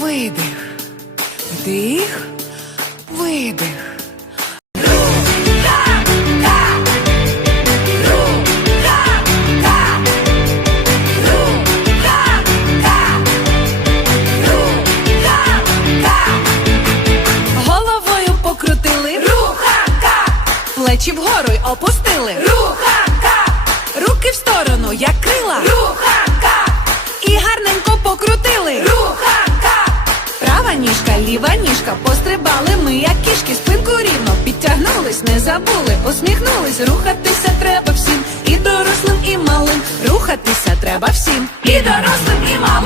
видих, вдих, видих. Головою покрутили, Руханка, плечі вгору й опустили, руханка, руки в сторону, як крила, руханка, і гарненько покрутили. руханка, Права ліва ніжка, пострибали ми, як кішки, спинку рівно підтягнулись, не забули, усміхнулись, рухатися треба всім, і дорослим, і малим, рухатися треба всім. і дорослим, і малим.